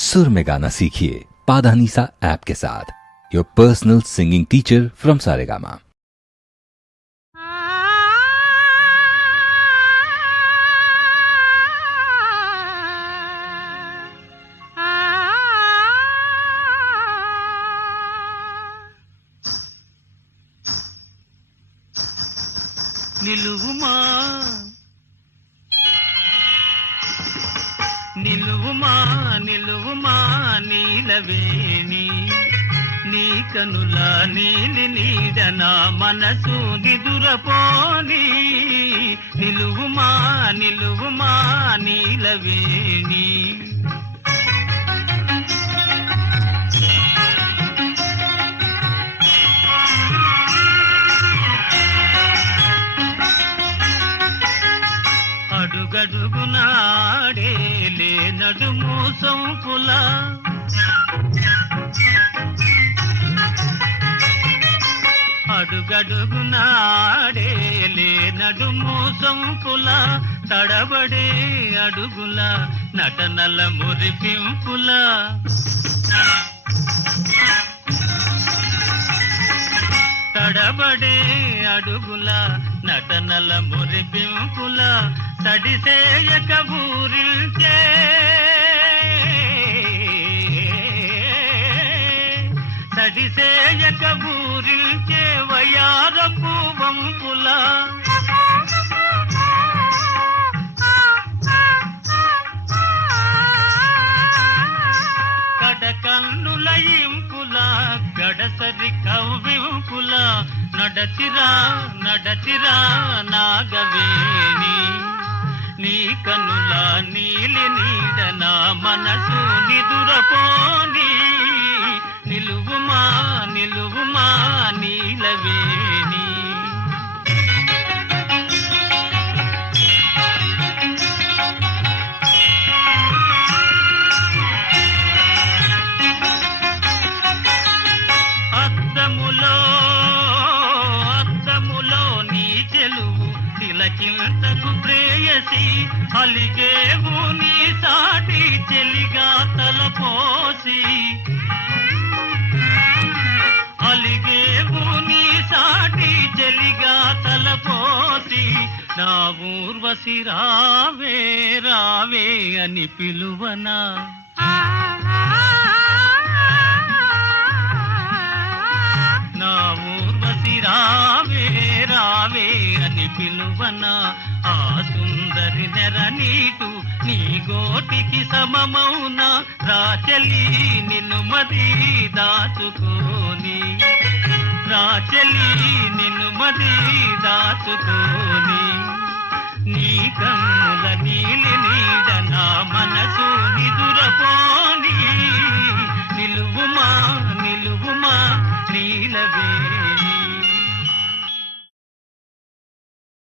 सुर में गाना सीखिए पाधानीसा ऐप के साथ। Your personal singing teacher from Saregama. నిలువుమా నిలువుమా నిలువుమా నీలవేణి నీ కనుల నీలి నీడన మనసు నిదురపోని నిలువుమా నిలువుమా నీలవేణి అడుగడుగునాడేలే నడుము సొంపుల అడుగడుగునాడేలే నడుము సొంపుల తడబడే అడుగుల నటనల మురిపింపుల తడబడే అడుగుల నటనల మురిపింపుల తడిసేయక ఊరిల్చే తడిసేయక ఊరిల్చే వయారపు వంపుల కడకన్నుల ఇంపుల గడసరి కవ్వింపుల నడచిరా నడచిరా నాగవేణి నీ కనుల నీలి నీడన మనసు నిదురపోని నిలువుమా నిలువుమా నీలవేణి అద్దములో నీ చెలువు తిలకింతకు ప్రేయసి అలిగేవు నీ సాటి చెలిగా తలపోసి అలిగేవు నీ సాటి చెలిగా తలపోసి నా ఊర్వశి రావే రావే అని పిలువనా నా ఊర్వశి రావే రావే అని పిలువనా ఆ సుందరి నెర నీకు నీ గోటికి సమమౌన రాచలి నిన్ను మది దాచుకోని రాచలి నిన్ను మది దాచుకోని నీ కన్నుల